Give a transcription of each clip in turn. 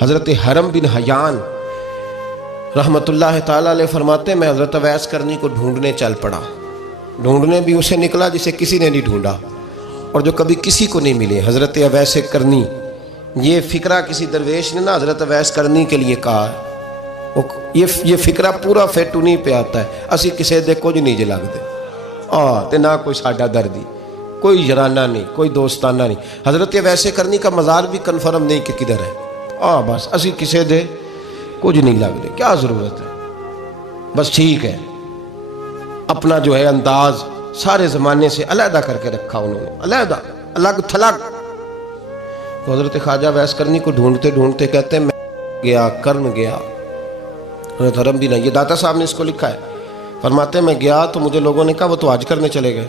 حضرت حرم بن حیان رحمت اللہ تعالیٰ علیہ فرماتے ہیں میں حضرت اویس کرنی کو ڈھونڈنے چل پڑا. ڈھونڈنے بھی اسے نکلا جسے کسی نے نہیں ڈھونڈا اور جو کبھی کسی کو نہیں ملے. حضرت اویس کرنی، یہ فکرہ کسی درویش نے نا حضرت اویس کرنی کے لیے کہا ہے. یہ فکرہ پورا فٹ انہیں پہ آتا ہے. اسی کسی دے کچھ نہیں جلگ دے تے نہ کوئی ساڈا دردی، کوئی جرانہ نہیں، کوئی دوستانہ نہیں. حضرت اویس کرنی کا مزار بھی کنفرم نہیں کہ کدھر ہے. بس اسی کسی دے کچھ نہیں لگ دے. کیا ضرورت ہے؟ بس ٹھیک ہے، اپنا جو ہے انداز سارے زمانے سے علیحدہ کر کے رکھا انہوں نے، علیحدہ، الگ تھلگ. تو حضرت خواجہ اویس کرنی کو ڈھونڈتے ڈھونڈتے کہتے ہیں میں گیا، کرن گیا. حضرت حرم بن، یہ داتا صاحب نے اس کو لکھا ہے. فرماتے ہیں میں گیا تو مجھے لوگوں نے کہا وہ تو حج کرنے چلے گئے.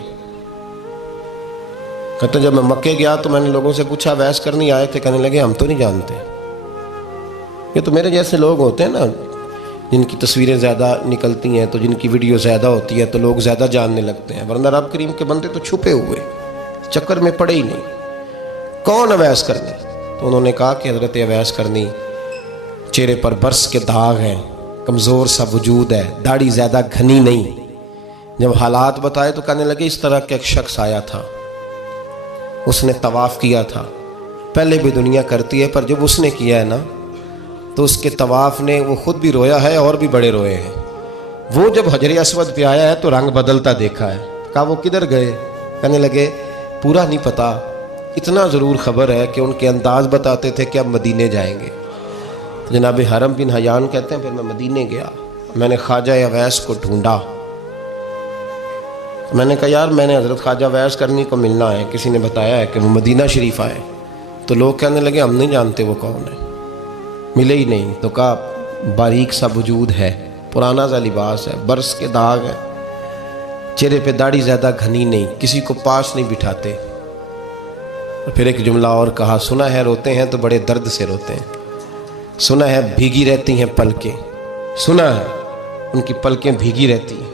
کہتے ہیں جب میں مکے گیا تو میں نے لوگوں سے پوچھا اویس کرنی آئے تھے؟ کہنے لگے ہم تو نہیں جانتے. یہ تو میرے جیسے لوگ ہوتے ہیں نا جن کی تصویریں زیادہ نکلتی ہیں تو جن کی ویڈیو زیادہ ہوتی ہے تو لوگ زیادہ جاننے لگتے ہیں، ورنہ رب کریم کے بندے تو چھپے ہوئے، چکر میں پڑے ہی نہیں. کون اویس کرنی؟ تو انہوں نے کہا کہ حضرت اویس کرنی، چہرے پر برس کے داغ ہیں، کمزور سا وجود ہے، داڑھی زیادہ گھنی نہیں. جب حالات بتائے تو کہنے لگے اس طرح کا ایک شخص آیا تھا، اس نے طواف کیا تھا. پہلے بھی دنیا کرتی ہے پر جب اس نے کیا ہے نا تو اس کے طواف نے وہ خود بھی رویا ہے اور بھی بڑے روئے ہیں. وہ جب حجر اسود پہ آیا ہے تو رنگ بدلتا دیکھا ہے. کہا وہ کدھر گئے؟ کہنے لگے پورا نہیں پتا، اتنا ضرور خبر ہے کہ ان کے انداز بتاتے تھے کہ اب مدینے جائیں گے. جناب حرم بن حیان کہتے ہیں پھر میں مدینے گیا، میں نے خواجہ اویس کو ڈھونڈا. میں نے کہا یار میں نے حضرت خواجہ اویس کرنی کو ملنا ہے، کسی نے بتایا ہے کہ وہ مدینہ شریف آئے. تو لوگ کہنے لگے ہم نہیں جانتے وہ کون ہے. ملے ہی نہیں. تو کہا باریک سا وجود ہے، پرانا سا لباس ہے، برس کے داغ ہے، چہرے پہ داڑھی زیادہ گھنی نہیں، کسی کو پاس نہیں بٹھاتے. پھر ایک جملہ اور کہا، سنا ہے روتے ہیں تو بڑے درد سے روتے ہیں، سنا ہے بھیگی رہتی ہیں پلکیں، سنا ہے ان کی پلکیں بھیگی رہتی ہیں.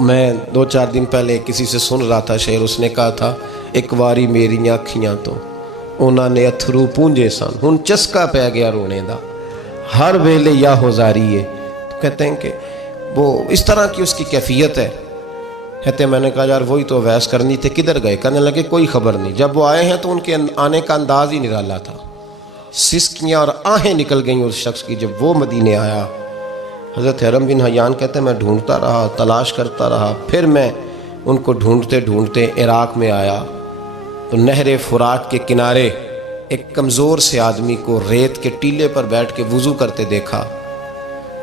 میں 2-4 دن پہلے کسی سے سن رہا تھا شعر، اس نے کہا تھا ایک واری میریاں اکھیاں تو انہوں نے اتھرو پونجے سن، ہن چسکا پہ گیا رونے دا، ہر ویلے یا ہوزاری ہے. تو کہتے ہیں کہ وہ اس طرح کی اس کی کیفیت ہے. کہتے ہیں میں نے کہا یار وہی تو اویس کرنی تھے، کدھر گئے؟ کہنے لگے کوئی خبر نہیں. جب وہ آئے ہیں تو ان کے آنے کا انداز ہی نرالا تھا، سسکیاں اور آہیں نکل گئیں اس شخص کی جب وہ مدینے آیا. حضرت حرم بن حیان کہتے ہیں میں ڈھونڈتا رہا، تلاش کرتا رہا. پھر میں ان کو ڈھونڈتے ڈھونڈتے عراق میں آیا تو نہر فرات کے کنارے ایک کمزور سے آدمی کو ریت کے ٹیلے پر بیٹھ کے وضو کرتے دیکھا.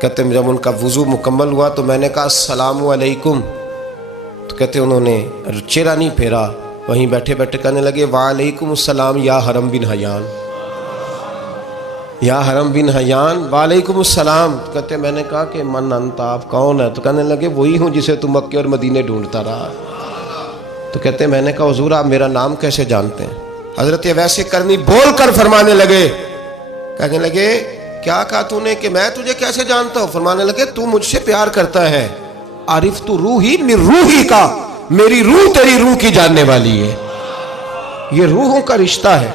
کہتے ہیں جب ان کا وضو مکمل ہوا تو میں نے کہا السلام علیکم. تو کہتے ہیں انہوں نے چہرہ نہیں پھیرا، وہیں بیٹھے بیٹھے کہنے لگے وعلیکم السلام یا حرم بن حیان، یا حرم بن حیان وعلیکم السلام. کہتے ہیں میں نے کہا کہ من انت، آپ کون ہے؟ تو کہنے لگے وہی ہوں جسے تم مکے اور مدینے ڈھونڈتا رہا. تو کہتے ہیں میں نے کہا حضور آپ میرا نام کیسے جانتے ہیں؟ حضرت اویس کرنی بول کر فرمانے لگے، کہنے لگے کیا کہا تو نے کہ میں تجھے کیسے جانتا ہوں؟ فرمانے لگے تو مجھ سے پیار کرتا ہے، عارف تو روحی من روحی کا، میری روح تیری روح کی جاننے والی ہے. یہ روحوں کا رشتہ ہے،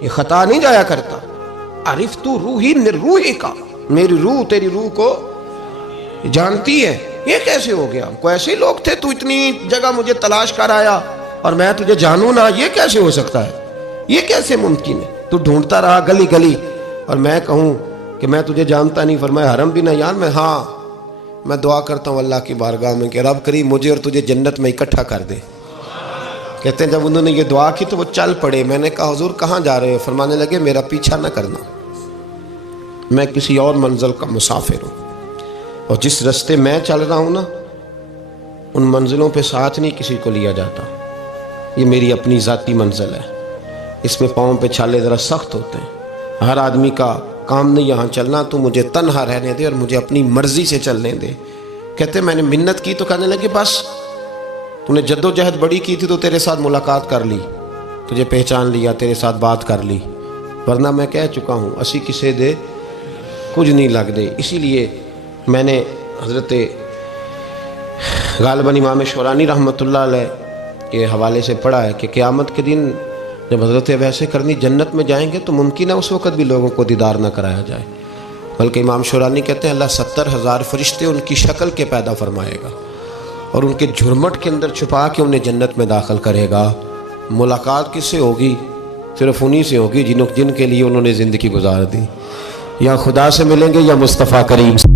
یہ خطا نہیں جایا کرتا. عارف تو روحی من روحی کا، میری روح تیری روح کو جانتی ہے. یہ کیسے ہو گیا؟ کوئی ایسے لوگ تھے تو اتنی جگہ مجھے تلاش کر آیا اور میں تجھے جانوں نہ؟ یہ کیسے ہو سکتا ہے؟ یہ کیسے ممکن ہے؟ تو ڈھونڈتا رہا گلی گلی اور میں کہوں کہ میں تجھے جانتا نہیں. فرمایا حرم بن حیان میں دعا کرتا ہوں اللہ کی بارگاہ میں کہ رب کریم مجھے اور تجھے جنت میں اکٹھا کر دے. کہتے ہیں جب انہوں نے یہ دعا کی تو وہ چل پڑے. میں نے کہا حضور کہاں جا رہے ہو؟ فرمانے لگے میرا پیچھا نہ کرنا، میں کسی اور منزل کا مسافر ہوں، اور جس رستے میں چل رہا ہوں نا ان منزلوں پہ ساتھ نہیں کسی کو لیا جاتا. یہ میری اپنی ذاتی منزل ہے، اس میں پاؤں پہ چھالے ذرا سخت ہوتے ہیں. ہر آدمی کا کام نہیں یہاں چلنا، تو مجھے تنہا رہنے دے اور مجھے اپنی مرضی سے چلنے دے. کہتے میں نے منت کی تو کہنے لگے بس تو نے جد و جہد بڑی کی تھی تو تیرے ساتھ ملاقات کر لی، تجھے پہچان لیا، تیرے ساتھ بات کر لی، ورنہ میں کہہ چکا ہوں اسی کسے دے کچھ نہیں لگ دے. اسی لیے میں نے حضرت غالباً امام شورانی رحمۃ اللہ علیہ کے حوالے سے پڑھا ہے کہ قیامت کے دن جب حضرت ویسے کرنی جنت میں جائیں گے تو ممکن ہے اس وقت بھی لوگوں کو دیدار نہ کرایا جائے، بلکہ امام شورانی کہتے ہیں اللہ 70,000 فرشتے ان کی شکل کے پیدا فرمائے گا اور ان کے جھرمٹ کے اندر چھپا کے انہیں جنت میں داخل کرے گا۔ ملاقات کس سے ہوگی؟ صرف انہی سے ہوگی جن کے لیے انہوں نے زندگی گزار دی۔ یا خدا سے ملیں گے یا مصطفیٰ کریم سے۔